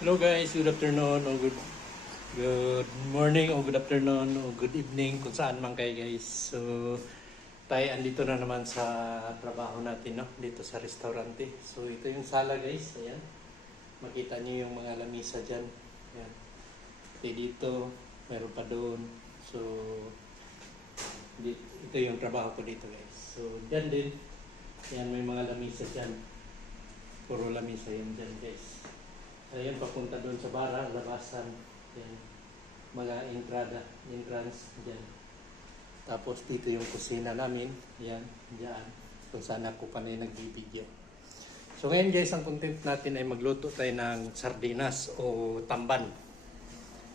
Hello guys, good afternoon o good morning o good afternoon o good evening kung saan man kayo guys. So, tayo andito na naman sa trabaho natin, no? Dito sa restaurante. So, ito yung sala guys. Ayan. Makita niyo yung mga lamisa dyan. Ayan. Dito, meron pa doon. So, ito yung trabaho ko dito guys. So, dyan din. Ayan, may mga lamisa dyan. Puro lamisa yun dyan guys. Ayan, papunta doon sa bara, labasan. Ayan, mga entrance dyan. Tapos dito yung kusina namin. Ayan, dyan. Kung saan ako panay nag-video. So ngayon guys, ang content natin ay magluto tayo ng sardinas o tamban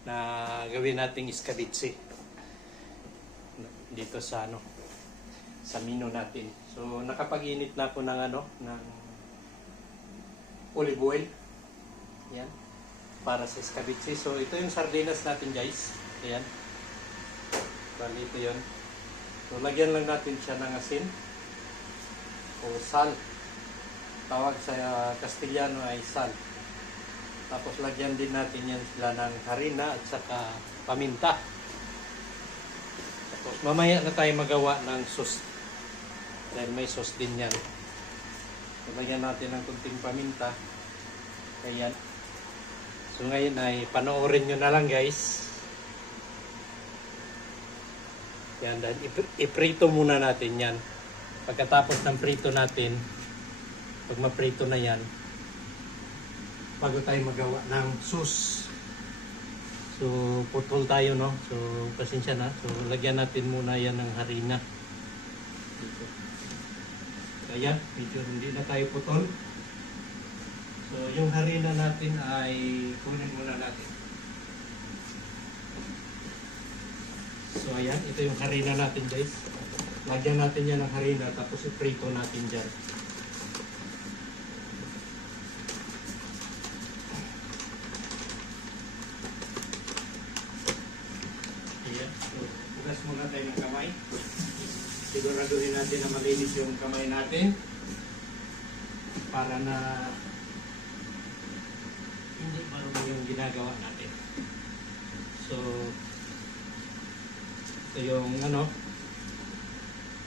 na gawin nating iskabitsi dito sa sa menu natin. So nakapag-init na ako ng ng olive oil. Yan. Para sa escabeche. So, ito yung sardinas natin, guys. Ayan. Bali, ito yun. So, lagyan lang natin siya ng asin o sal. Tawag sa Castellano ay sal. Tapos, lagyan din natin yan sila ng harina at saka paminta. Tapos, mamaya na tayo magawa ng sauce. Dahil may sauce din yan. So, lagyan natin ng kunting paminta. Ayan. So ngayon ay panoorin nyo na lang guys. Yan, dahil iprito muna natin yan. Pagkatapos ng prito natin, pag maprito na yan, bago tayo magawa ng sauce. So putol tayo, no? So pasensya na. So lagyan natin muna yan ng harina. Dito. Ayan, medyo hindi na tayo putol. So, yung harina natin ay kunin muna natin. So, ayan. Ito yung harina natin, guys. Lagyan natin yan ng harina tapos iprito natin dyan. Ayan. So, ugas muna tayo ng kamay. Siguraduhin natin na malinis yung kamay natin para na hindi marunong yung ginagawa natin. So, ito yung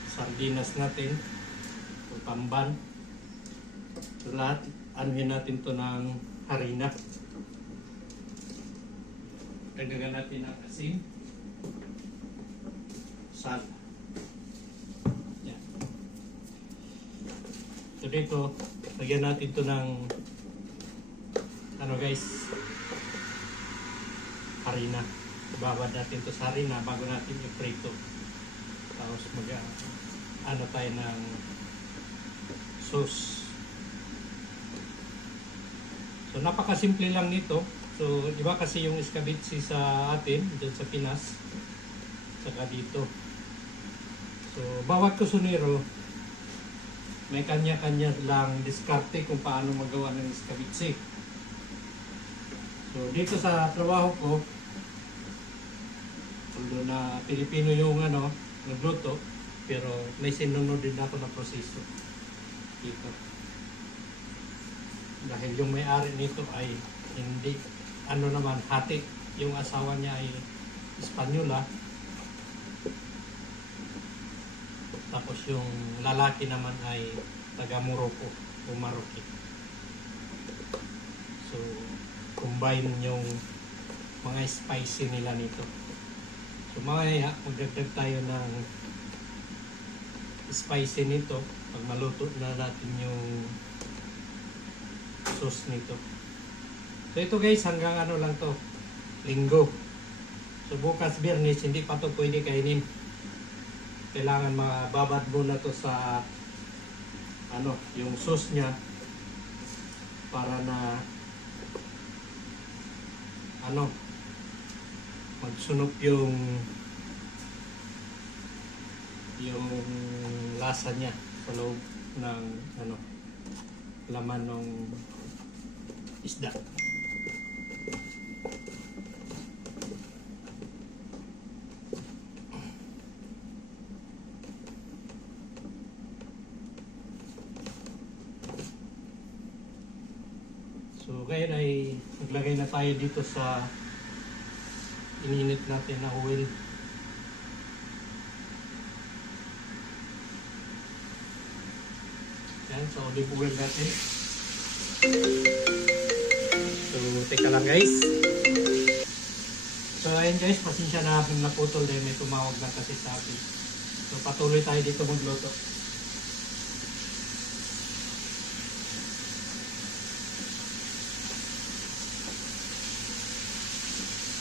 sardinas natin, o tamban. So, lahat, anuhin natin to ng harina. Dagdagan natin ang asin, sal. Yan. So, dito, lagyan natin to ng guys, harina. Babad natin to sa harina bago natin i-prito. Tapos tayo ng sauce. So napakasimple lang nito. So iba kasi yung escabeche sa atin dyan sa Pinas saka dito. So bawat kusinero may kanya-kanya lang diskarte kung paano magawa ng escabeche. So dito sa trabaho ko, although na Pilipino yung nagluto, pero may sinunod din ako na proseso dito. Dahil yung may-ari nito ay hindi hati. Yung asawa niya ay Espanyola. Tapos yung lalaki naman ay taga Morocco o Maroki. So combine yung mga spicy nila nito. So mamaya magdagdag tayo ng spicy nito pag maluto na natin yung sauce nito. So ito guys, hanggang lang to, linggo. So bukas Biyernes hindi pa to pwede kainin. Kailangan mababad muna to sa yung sauce niya para na magsunog yung lasa niya sa loob ng laman ng isda. So ngayon ay maglagay na tayo dito sa ininit natin na oil. Yan, so olive oil natin. So, teka lang guys. So, ayun guys, pasensya na aking naputol dahil may tumawag na kasi sa akin. So, patuloy tayo dito magluto.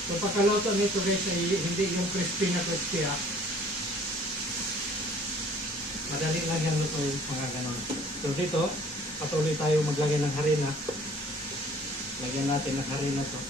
So, pagkaluto nito guys ay hindi yung crispy na crispy ha. Madali lang yan lutuin, mga ganon. So, dito, patuloy tayo maglagay ng harina. Lagyan natin ng harina to.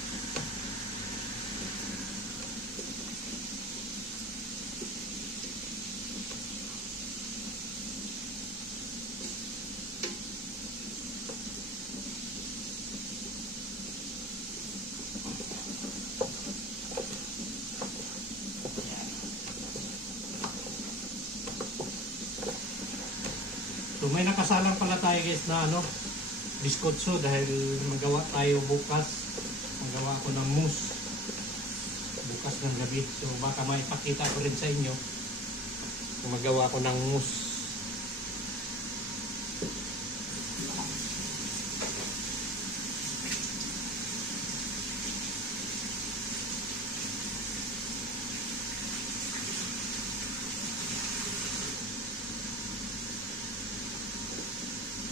So may nakasalang pala tayo guys na biskotso dahil magawa tayo bukas. Magawa ako ng mousse bukas ng gabi. So baka may pakita ko rin sa inyo kung magawa ko ng mousse.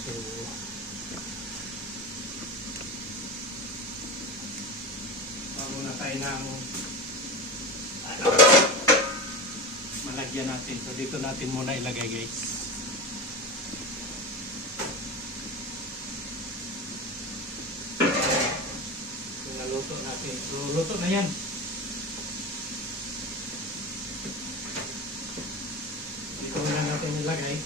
So, bago na tayo ng malagyan natin. So, dito natin muna ilagay guys. So, naluto natin. So, luto na yan. Dito na natin ilagay.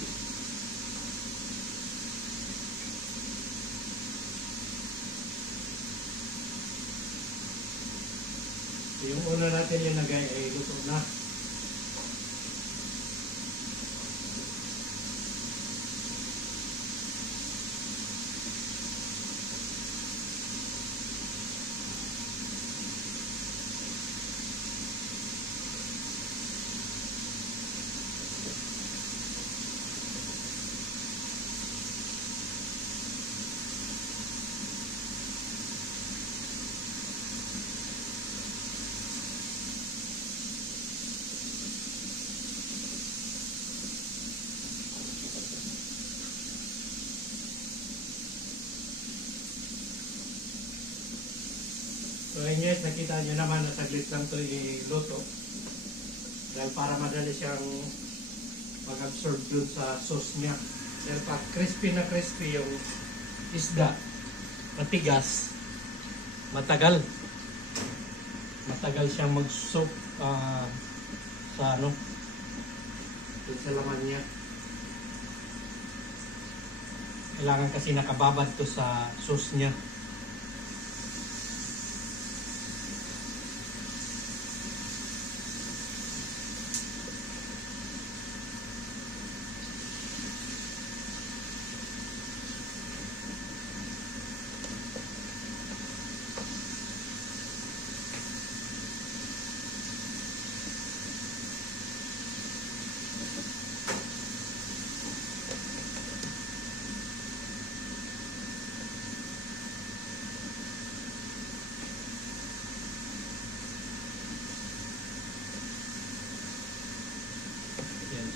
Yung una natin ilagay ay luto na. So ayun guys, nakita nyo naman na saglit lang ito iluto. Dahil para madali siyang mag-absorb dun sa sauce niya. Dahil pag crispy na crispy yung isda, matigas, matagal siyang mag-soak sa dun sa laman niya. Kailangan kasi nakababad to sa sauce niya.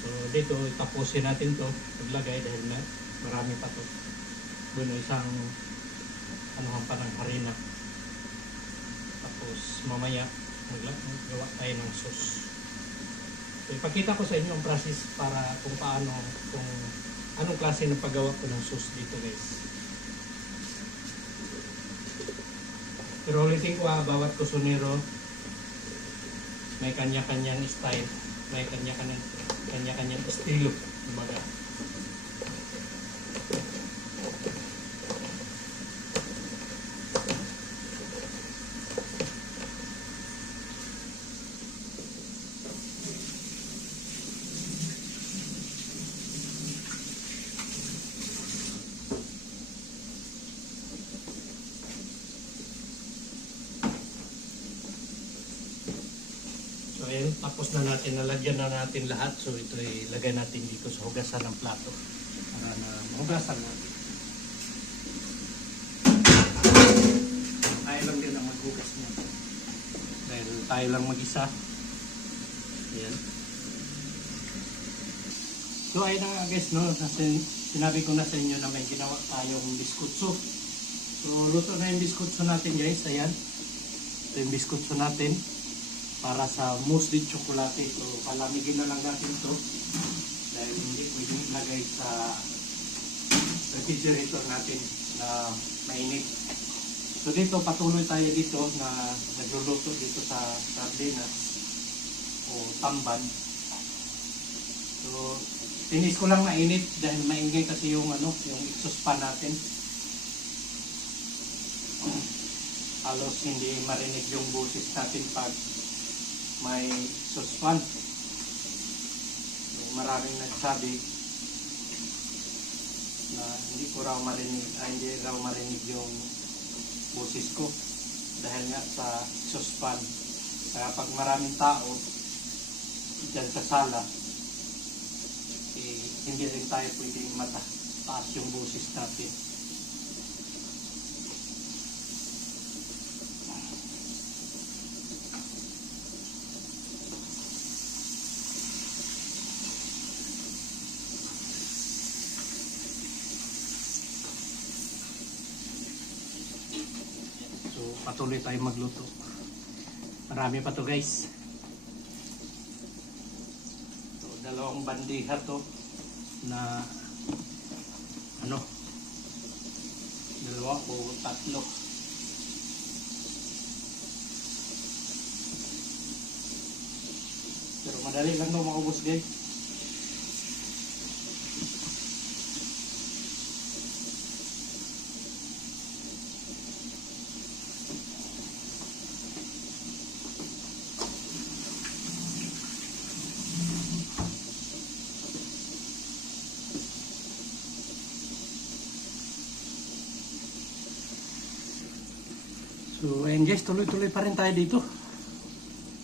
So dito tapusin natin to paglagay dahil na marami pa to. Bueno, isang anuhan pa ng harina. Tapos mamaya maggawa tayo ng sauce. So ipakita ko sa inyo ang process para kung paano, kung anong klase ng paggawa ko ng sauce dito guys. Pero ulitin ko bawat kusunero may kanya-kanyang style, may kanya-kanyang estilo, kumbaga. Ayun, tapos na natin, nalagyan na natin lahat. So ito ilagay natin dito sa hugasan ng plato para na mahugasan natin. Tayo lang din ang maghugas niya. Dahil tayo lang mag-isa. Ayan. So ayun na nga guys, no? Sinabi ko na sa inyo na may ginawa tayong biskutso. So luto na yung biskutso natin guys. Ayan. Ito yung biskutso natin para sa mousse de chocolate. So palamigin na lang natin ito dahil hindi pwedeng ilagay sa refrigerator natin na mainit. So dito patuloy tayo dito na nagluluto dito sa sardinas o tamban. So tinis ko lang mainit dahil maingay kasi yung yung exhaust fan natin. Halos hindi marinig yung boses natin pag may exhaust fan. So, maraming nagsabi na hindi raw marinig yung boses ko dahil nga sa exhaust fan. Kaya pag maraming tao dyan sa sala, hindi rin tayo pwedeng mataas yung boses natin. So patuloy tayo magluto. Marami pa to guys. So dalawang bandeja to na dalawa o tatlo. Pero madali lang daw maubos guys. So ayun guys, tuloy-tuloy pa rin tayo dito.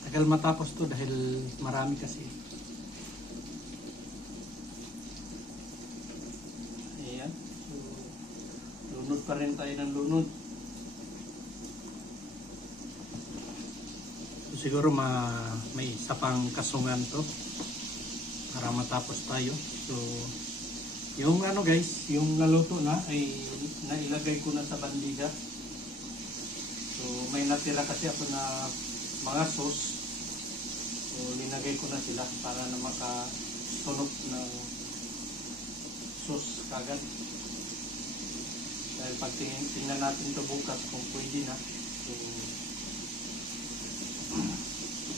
Tagal matapos to dahil marami kasi. Ayan. So lunod pa rin tayo ng lunod. So, siguro may isa pang kasungan to para matapos tayo. So yung guys, yung naluto na ay nailagay ko na sa bandiga. So may natira kasi ako na mga sauce. So linagay ko na sila para na makasunog ng sauce kagad. Dahil pag tingnan natin ito bukas kung pwede na, so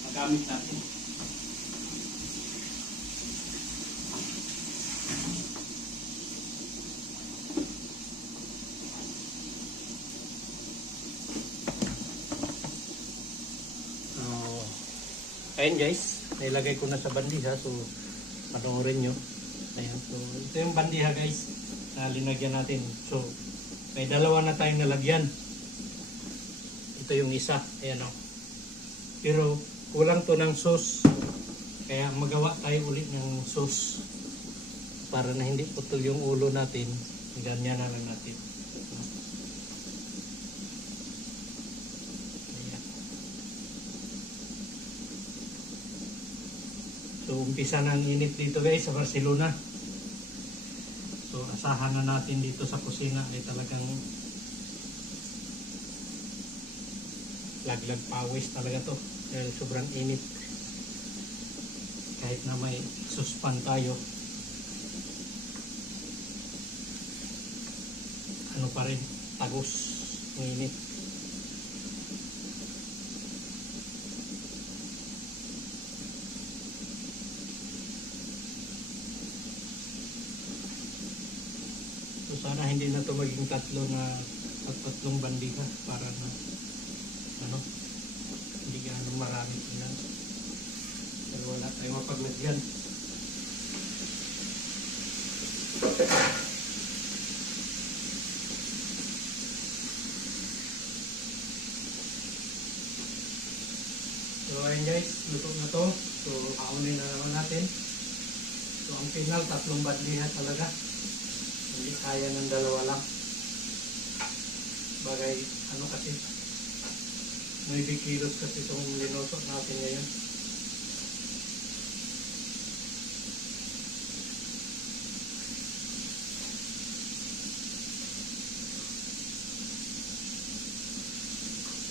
magamit natin. Ayan guys, nailagay ko na sa bandiha, so panoorin nyo. Ayan, so ito yung bandiha guys na linagyan natin. So may dalawa na tayong nalagyan. Ito yung isa, ayan o. Pero kulang to ng sauce, kaya magawa tayo ulit ng sauce para na hindi putol yung ulo natin. Ganyan na lang natin. So umpisa na ang init dito guys sa Barcelona. So asahan na natin dito sa kusina ay talagang laglag pawis talaga to dahil sobrang init. Kahit na may suspan tayo, pa rin tagos ng init. So sana hindi na to maging tatlong bandiha para na hindi ganun marami lang. Pero wala tayong mapaglagyan. So ayun guys, luto na to. So kaunin na naman natin. So ang final, 3 badlihan talaga. Hindi kaya ng 2 lang. Bagay, ano kasi, 9 kilos kasi itong linuto natin ngayon.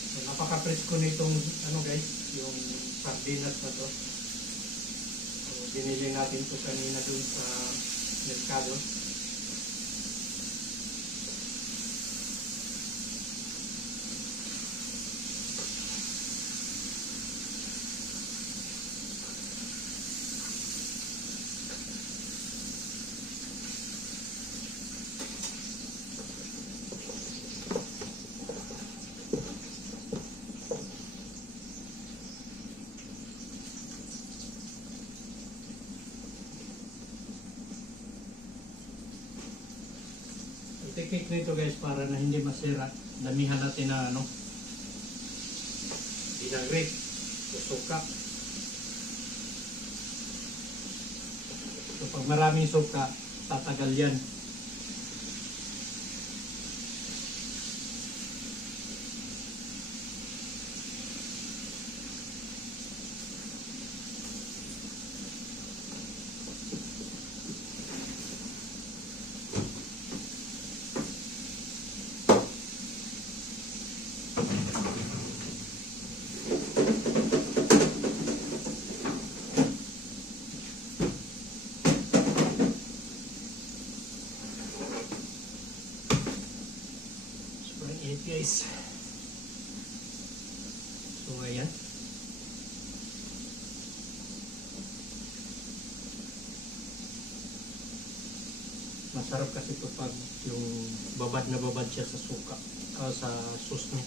So, napaka-presko nitong ano guys, yung sardinas na to. So, binili natin to kanina dun sa merkado. Itikik nito guys para na hindi masira. Damihan natin na ano, vinagre, suka. So pag maraming suka, tatagal yan. Guys, so ayan, masarap kasi ito pag yung babad na babad siya sa suka, sa sauce niya.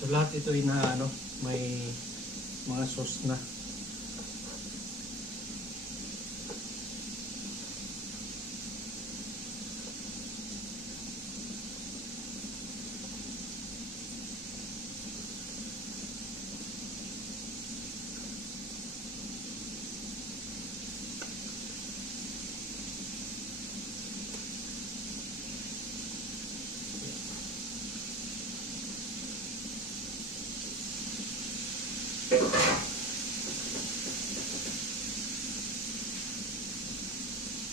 So lahat ito ay na ano, may mga sauce na.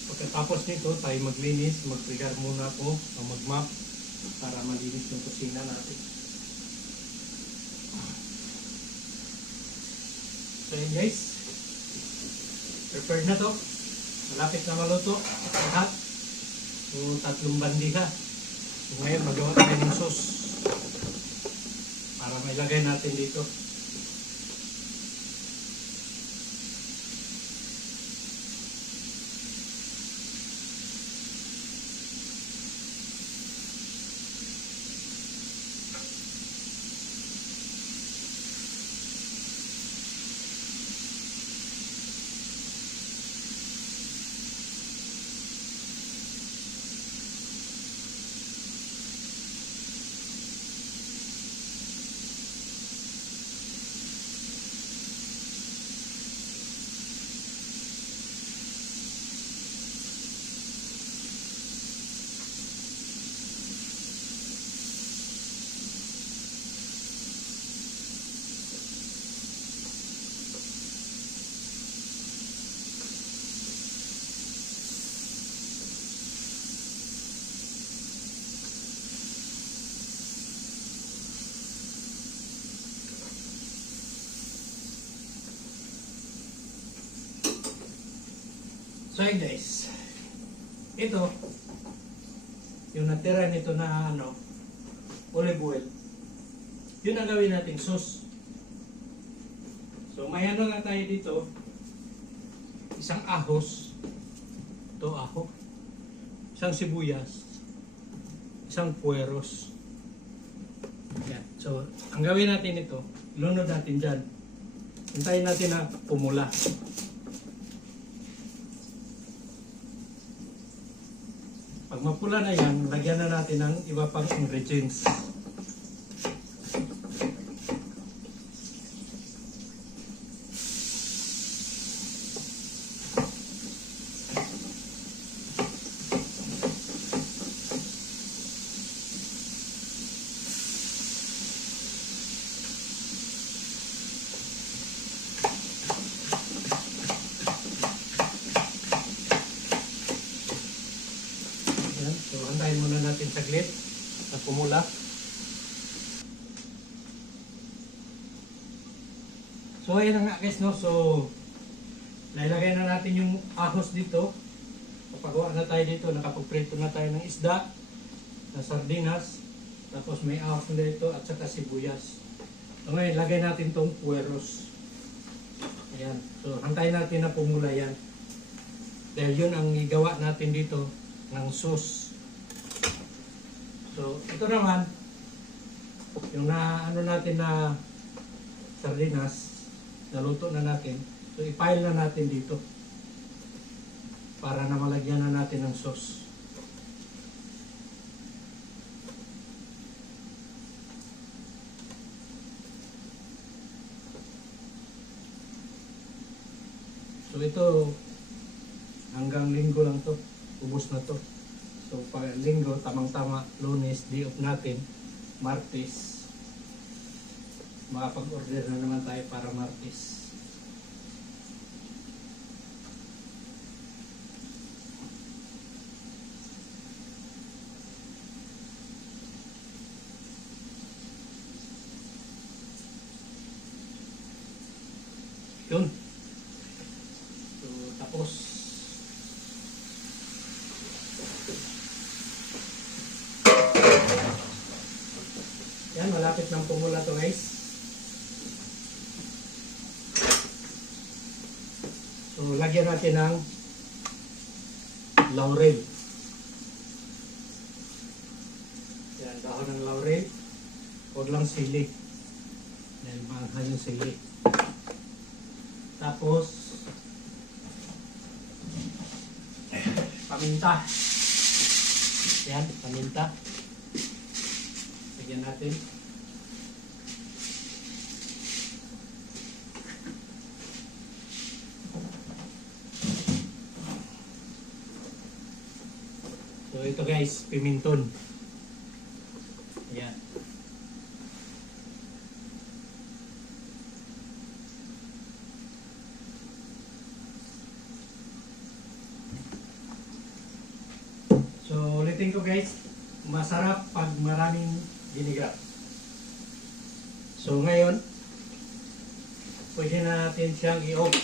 Pagkatapos nito tayo maglinis, mag-pregar muna ako o mag-mop para malinis yung kusina natin. So yun guys, prepared na to. Malapit na maluto lahat. So 3 bandiha. So ngayon magawa tayo ng sauce para mailagay natin dito. So yun guys, ito yung natira nito na ano, olive oil, yun ang gawin nating sauce. So may ano na tayo dito, isang ahos, ito aho, isang sibuyas, isang puweros. Yan. So ang gawin natin ito, lunod natin dyan, hintayin natin na pumula. Pag mapula na yan, lagyan na natin ng iba pang ingredients. So, antayin muna natin saglit na pumula. So, ayan na nga guys, no? So, nailagay na natin yung ahos dito. Kapagawa na tayo dito, nakapagprito na tayo ng isda, na sardinas, tapos may ahos na dito at saka sibuyas. So, ngayon, lagay natin tong puweros. Ayan. So, antayin natin na pumula yan. Dahil yun ang igawa natin dito ng sauce. So, ito naman, yung ano natin na sardinas, naluto na natin. So, i-pile na natin dito para na malagyan na natin ng sauce. So, ito, hanggang linggo lang to. Ubus na to. So, pag linggo, tamang-tama, Lunes, day off natin, Martes, makapag-order na naman tayo para Martes. Yun. So, tapos, yan, malapit ng pumula to guys. So, lagyan natin ng laurel. Yan, dahon ng laurel. Huwag lang sili. Dahil mahal yung sili. Tapos, paminta. Yan, paminta. Lagyan natin. So ito guys, piminton. Ayan. So ulitin ko guys, masarap pag maraming vinegar. So ngayon, pwede na natin siyang i-off.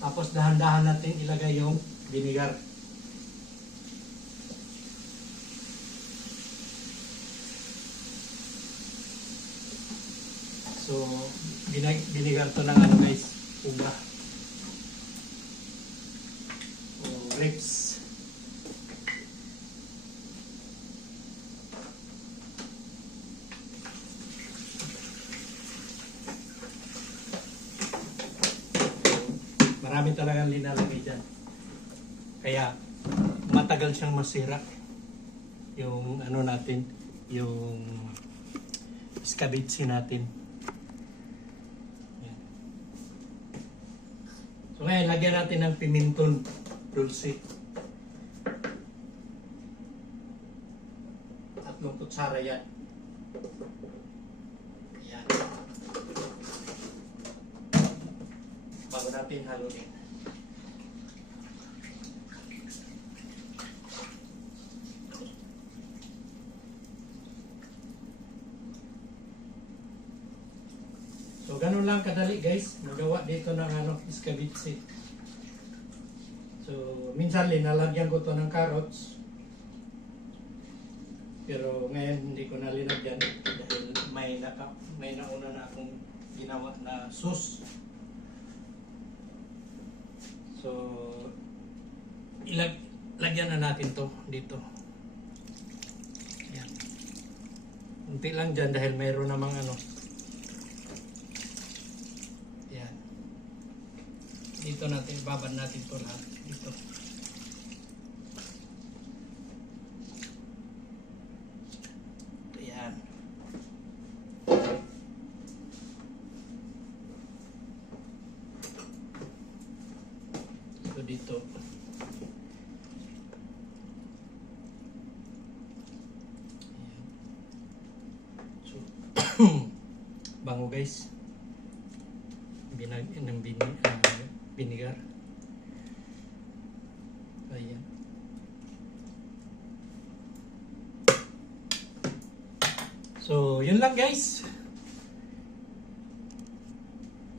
Tapos dahan-dahan natin ilagay yung vinegar. So, vinegar to ng ano guys, uga. O grapes. Marami talagang linalagay dyan. Kaya, matagal siyang masira. Yung ano natin, yung escabeche natin. Yan. So ngayon, lagyan natin ng pimenton dulce. 3 kutsara yan. Yan. Bago natin haluin. So, ganun lang kadali guys, magawa dito ng escabeche. So, minsan linalagyan ko to ng carrots. Pero ngayon hindi ko na linagyan dahil may nauna na akong ginawa na sauce. So, lagyan na natin to dito. Ayan. Unti lang dyan dahil mayroon namang dito natin, babad natin to lahat dito. So dito. Ayan. So bango guys. Vinegar. Ayan. So, yun lang guys.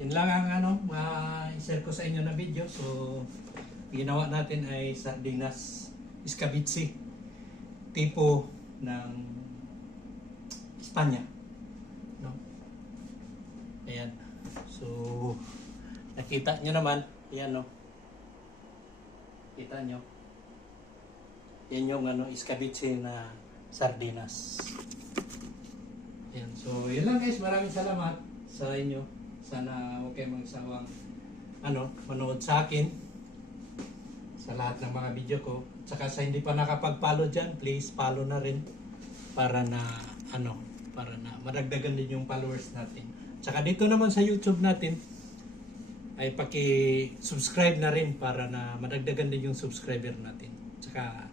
Yun lang ang ma-share ko sa inyo na video. So, ginawa natin ay sardinas escabeche tipo ng Espanya. No? Ayan. So, nakita nyo naman. Ayan, no? Kita nyo. Yan yung escabeche na sardinas. Ayan. So, yun lang guys. Maraming salamat sa inyo. Sana huwag kayong magsawang manood sa akin sa lahat ng mga video ko. Tsaka sa hindi pa nakapag-follow dyan, please follow na rin para na madagdagan din yung followers natin. Tsaka dito naman sa YouTube natin ay paki-subscribe na rin para na madagdagan din yung subscriber natin. Tsaka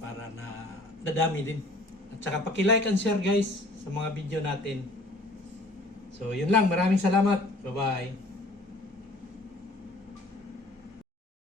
para na dadami din. At tsaka paki-like and share guys sa mga video natin. So, yun lang. Maraming salamat. Bye-bye.